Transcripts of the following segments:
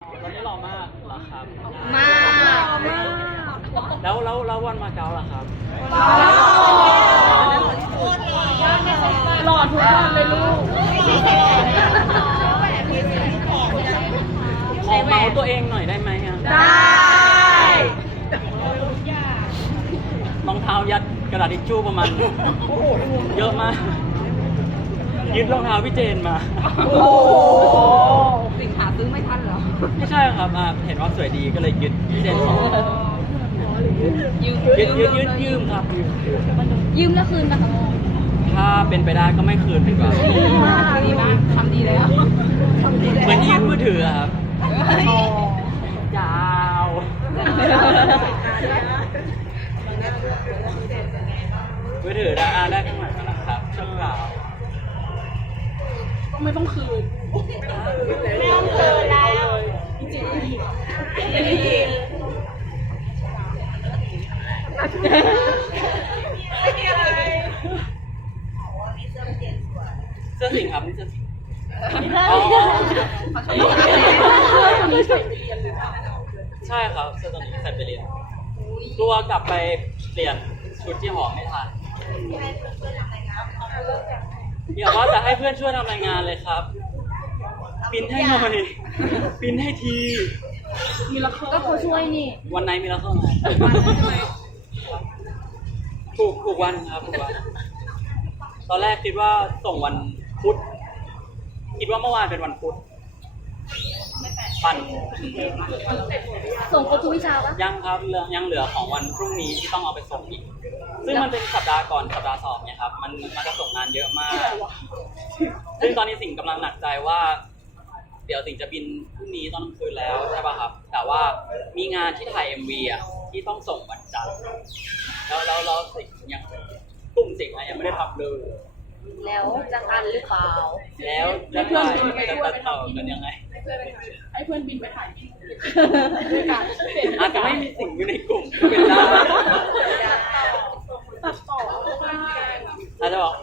ตอนนี้หล่อมากเหรอครับมากแล้วแล้วแล้ววันมาเก๊าล่ะครับหล่อทุกวันเลยลูกขอเมาส์ตัวเองหน่อยได้ไหมอะได้รองเท้ายัดกระดาษทิชชู่ประมาณเยอะมาก ยึดรองเท้าพี่เจนมา โอ้สิ่งหาซื้อไม่ทันเหรอ ไม่ใช่ครับอะเห็นว่าสวยดีก็เลยยึดพี่เจนของยืมยึดยึดยึดยืมครับยืมยืมแล้วคืนนะคะถ้าเป็นไปได้ก็ไม่คืนดีกว่าดีมากทำดีแล้วทำดีแล้วเหมือนยืมมือถืออะครับยาวมือถือได้อ่าได้ข้างหลังแล้วนะครับช่วงราวไม่ต้องคืน ไม่มีอะไรเสื้อสิงห์ครับนี่เสื้อสิงห์อ๋อใช่ครับเสื้อตัวนี้ใส่ไปเรียนกลัวกลับไปเปลี่ยนชุดที่หอไม่ทันเดี๋ยวว่าจะให้เพื่อนช่วยทำรายงานเลยครับปริ้นให้หน่อยปริ้นให้ทีก็เขาช่วยนี่ วันไหนมีแล้วเข้ามา ถูกถูกวันครับถูกวัน ตอนแรกคิดว่าส่งวันพุธ คิดว่าเมื่อวานเป็นวันพุธปั่นส่งครบทุกวิชาปะยังครับเหลือยังเหลือของวันพรุ่งนี้ที่ต้องเอาไปส่งอีก ซึ่งมันเป็นสัปดาห์ก่อนสัปดาห์สอบเนี่ยครับ มันมันจะส่งงานเยอะมาก ซึ่งตอนนี้สิ่งกำลังหนักใจว่า เดี๋ยวสิ่งจะบินพรุ่งนี้ตอนกลางคืนแล้วใช่ป่ะครับ แต่ว่ามีงานที่ถ่าย MV อะที่ต้องส่งวันจันทร์ เลยแล้วจะทันหรือเปล่า แล้วจะถ่ายจะตัดต่อกันยังไงให้เพื่อนบินไปถ่ายที่อาจจะไม่มีสิ่งอยู่ในกลุ่มก็เป็นได้ตัดต่ออาจจะบอก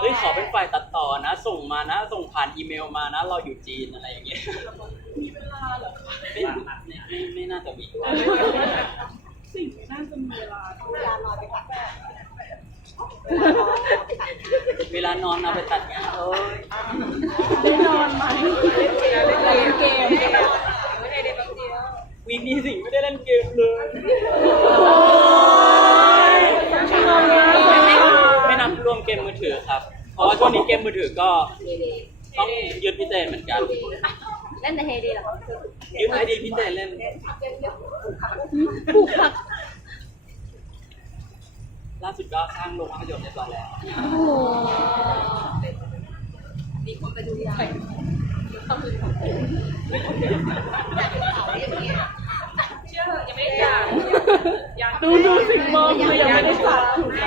เฮ้ยขอเป็นฝ่ายตัดต่อนะ ส่งมานะ ส่งผ่านอีเมลมานะ เราอยู่จีนอะไรอย่างเงี้ยมีเวลาเหรอคะไม่ไม่ไม่น่าจะมีสิ่งที่น่าจะมีเวลาเวลานอนไปพักแม่ เวลานอนเอาไปตัดงานเอ้ยได้นอนไหมเล่นเกมเล่นเกมวีนี้สิงไม่ได้เล่นเกมเลยไม่นับรวมเกมมือถือครับ เพราะว่าช่วงนี้เกมมือถือก็ต้องยึดพิเศษเหมือนกัน เล่นแต่เฮดีเหรอยึดไอดีพิเศษเล่นผูกผัก ล่าสุดก็สร้างโรงภาพยนตร์เรียบร้อยแล้วโอ้โหเชื่อยังไม่อยากดูดูสิ่งมองคือยังไม่ได้สัตว์ถูกไหม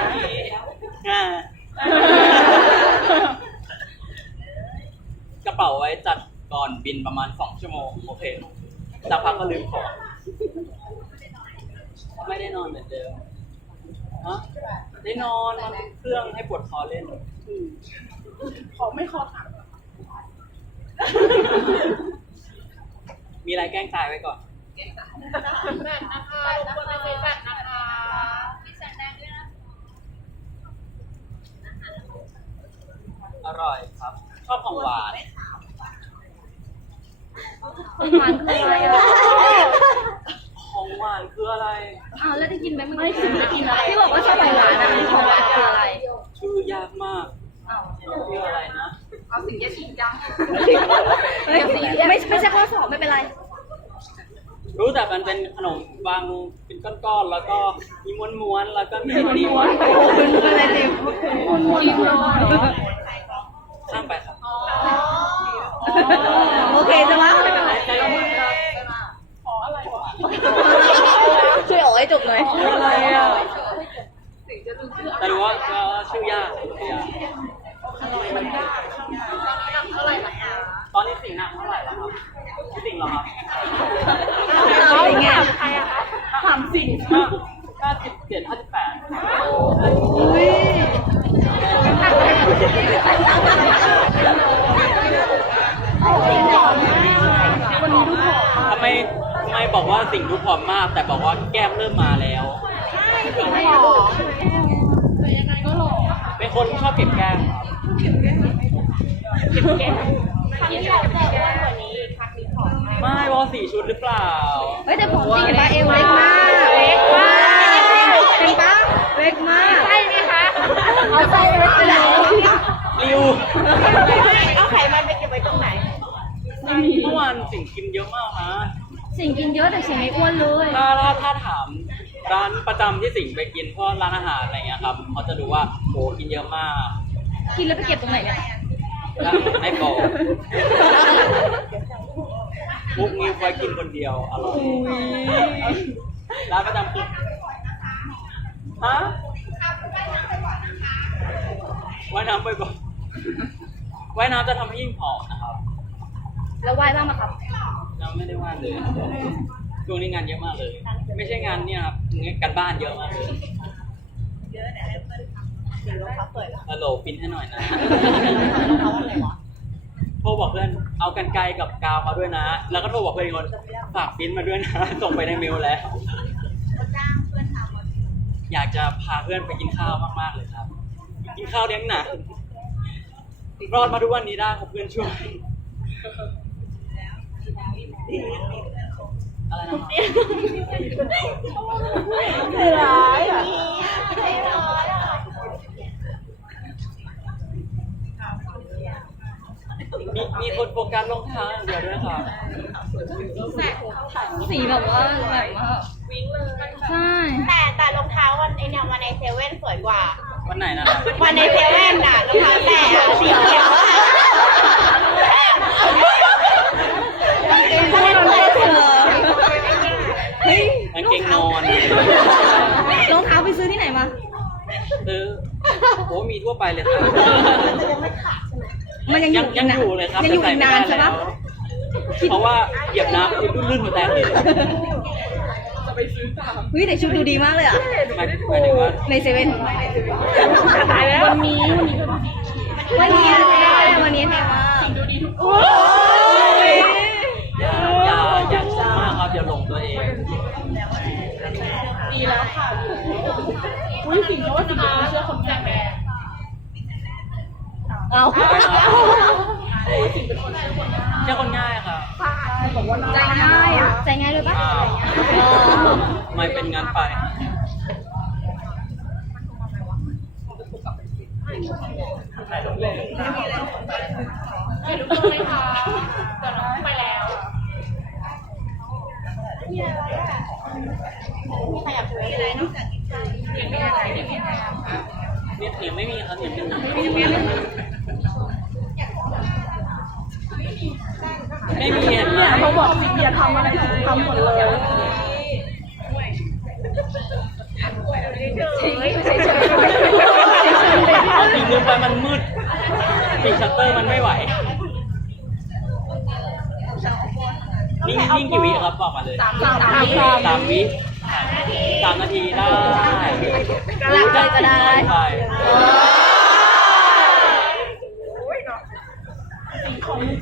กระเป๋าไว้จัดก่อนบินประมาณสองชั่วโมงโอเคสักพักก็ลืมของไม่ได้นอนเหมือนเดิม ฮะได้นอนนอนบนเครื่องให้ปวดคอเล่น ขอไม่คอหักมีอะไรแกล้งตายไว้ก่อนแม่นะคะรบกวนไม่แฟนนะคะอร่อยครับ ชอบของหวานของหวานคืออะไรอะ ของหวานคืออะไร อ้าวแล้วได้กินไหมเมื่อกี้ที่บอกว่าชอบของหวานอะของหวานคืออะไรชื่อยากมากอ้าวชื่ออะไรนะเอาสิ่งที่จริงจังไม่ไม่ไม่ใช่ข้อสอบไม่เป็นไร รู้แต่มันเป็นขนมบางเป็นก้อนๆแล้วก็มีม้วนๆแล้วก็มีดีม้วนเป็นอะไรเต็มคนวนวนข้ามไปครับโอเคจะมา ใจเย็นครับ ขออะไรวะ ช่วยโอ้ย จบเลย อะไรอะ แต่รู้ว่าก็ชื่อยากชื่อยาก เท่าไหร่ไหมอะ ตอนนี้สิ่งหนักเท่าไหร่แล้วครับสิ่งเหรอครับ เอาไง ใครอะคะถามสิ่ง ห้าห้าสิบเจ็ดห้าสิบแปด อุ้ย ไม่ไม่ บอกว่าสิ่งดูผอมมาก แต่บอกว่าแก้มเริ่มมาแล้วสิ่งหล่อเป็นคนชอบเก็บแก้มครับครั้งที่เราเจออ้วนกว่านี้ครั้งนี้ผอมมากไม่วอสี่ชุดหรือเปล่า เฮ้ยแต่ผมจริงเห็นปะเอวเล็กมากเล็กมากเห็นปะเล็กมากใช่ไหมคะเอาใส่เล็กไปไหนริวเอาไขมันไปเก็บไว้ตรงไหนเมื่อวานสิ่งกินเยอะมากนะ สิ่งกินเยอะแต่สิ่งไม่อ้วนเลย ถ้าถ้าถ้าถามร้านประจำที่สิ่งไปกินพวกร้านอาหารอะไรเงี้ยครับเขาจะดูว่าโหกินเยอะมากกินแล้วไปเก็บตรงไหนเนี่ยแล้วไม่บอกมุกนิ้วไว้กินคนเดียวอร่อยร้านประจำคือฮะว่ายน้ำไปบ่อยว่ายน้ำจะทำให้ยิ่งผอมนะครับ แล้วไหว้บ้างไหมครับ ยังไม่ได้ว่ายเลยช่วงนี้งานเยอะมากเลย ไม่ใช่งานเนี่ยครับงานการบ้านเยอะมากเลยฮัลโหลปินให้หน่อยนะโทรบอกเพื่อนเอากันไกลกับกาวมาด้วยนะ แล้วก็โทรบอกเพื่อนอีกคนฝากปินมาด้วยนะส่งไปในเมลแล้วอยากจะพาเพื่อนไปกินข้าวมากๆเลยครับ กินข้าวเลี้ยงหนักรอดมาทุกวันนี้ได้เพราะเพื่อนช่วย อะไรนะครับร้ายอะมีมีคนโฟกัสรองเท้าอย่างเดียวด้วยครับสีแบบว่าแบบว่าใช่แต่แต่รองเท้าวันไอเนี่ยวันในเซเว่นสวยกว่า วันไหนนะครับวันในเซเว่นน่ะรองเท้าแตะอะสีเขียวอะ เองก็มันไม่เจอเฮ้ย กางเกงนอน รองเท้าไปซื้อที่ไหนมา ซื้อโอ้มีทั่ว ไปเลยครับมันยังอยังยู่ยังอยู่เลยครับยังอยู่แต่อีกใส่นานไม่ใช่ได้ปะแล้วเพราะว่าเหยียบน้ำคือลื่นๆมาแต่เลยเฮ้ยแต่ชุดดูดีมากเลยอะ หมายหมายถึงว่าในเซเว่นตายแล้ววันนี้วันนี้แท้วันนี้แท้มากดูดีทุกคโอ้นยอย่าอย่าอย่าชมมากครับอย่าหลงตัวเองดีแล้วค่ะอุ้ยสิ่งเขาว่าสิ่งเขาเชื่อคนแก่แม่ เอาแค่คนง่ายครับใจง่ายอะ ใจง่ายเลยปะอ้าวอ๋อไม่เป็นงานไป ไม่รู้ตัวเลยค่ะแต่น้องไปแล้วมีใครอยากคุยอะไรนอกจากกินข้าวยังไม่อะไรยังไม่อะไรนี่ยังไม่มีครับยังไม่มี ไม่มีเนไหมเขาบอกสิอย่าทำอะไรทำหมดเลยเอาสีลืมไปมันมืดปิดชัตเตอร์มันไม่ไหวนิ่งนิ่งกี่วิครับบอกมาเลยสามสามสามวิสามนาทีได้กระลัก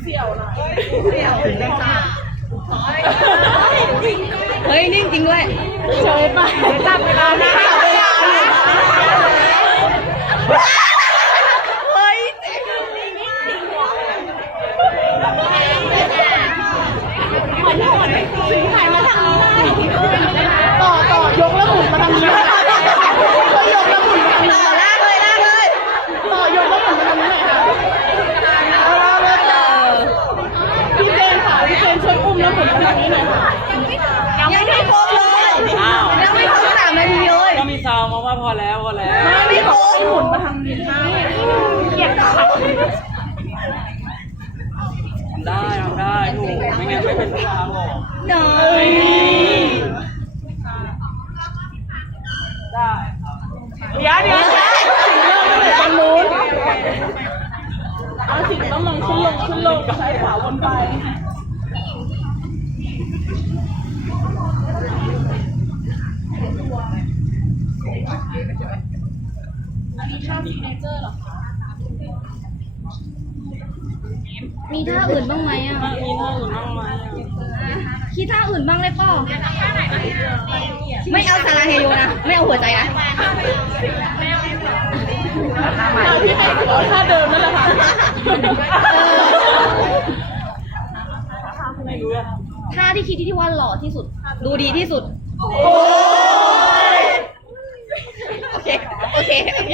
เสี่ยวหน่อยเสี่ยวหน่อยเฮ้ย นิ่งจริงด้วยเฉยไปจับเวลานะ เฮ้ย ต่อต่อยกแล้วหมุนมาทางนี้ต่อยกแล้วหมุนมาทางนี้ ต่อลากเลยลากเลย ต่อยกแล้วหมุนมาทางนี้หน่อยค่ะพี่เจนค่ะพี่เจนช่วยอุ้มแล้วหมุนมาทางนี้หน่อยค่ะ ยังไม่ครบเลย อ้าว ยังไม่ครบสามนาทีเลย ก็มีซาวมาว่าพอแล้วพอแล้ว ไม่ครบ หมุนมาทางนี้ค่ะเกียดค่ะได้ทำได้ถูกไม่งั้นไม่เป็นซาวหรอกหน่อยได้เดี๋ยวเดี๋ยวสิเริ่มตรงแต่ตอนนู้นเอาสิต้องลงขึ้นลงขึ้นลงใช้ขวาวนไป มีท่าอื่นบ้างไหมอะ มีท่าอื่นบ้างไหมอะคิดดท่าอื่นบ้างเลยป่อไม่เอาสาราเฮโยนะ ไม่เอาหัวใจนะเอาพี่เมย์เอาท่าเดิมนั่นแหละค่ะไม่รู้อะท่าที่คิดที่ว่าหล่อที่สุด ดูดีที่สุด โอเค โอเค โอเค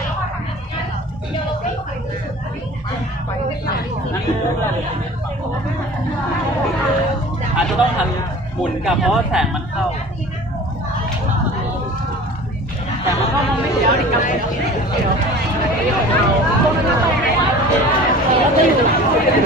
อาจจะต้องทำหมุนกับเพราะแสงมันเข้า แสงมันเข้ามันไม่เดียวดิกลับไปเดียว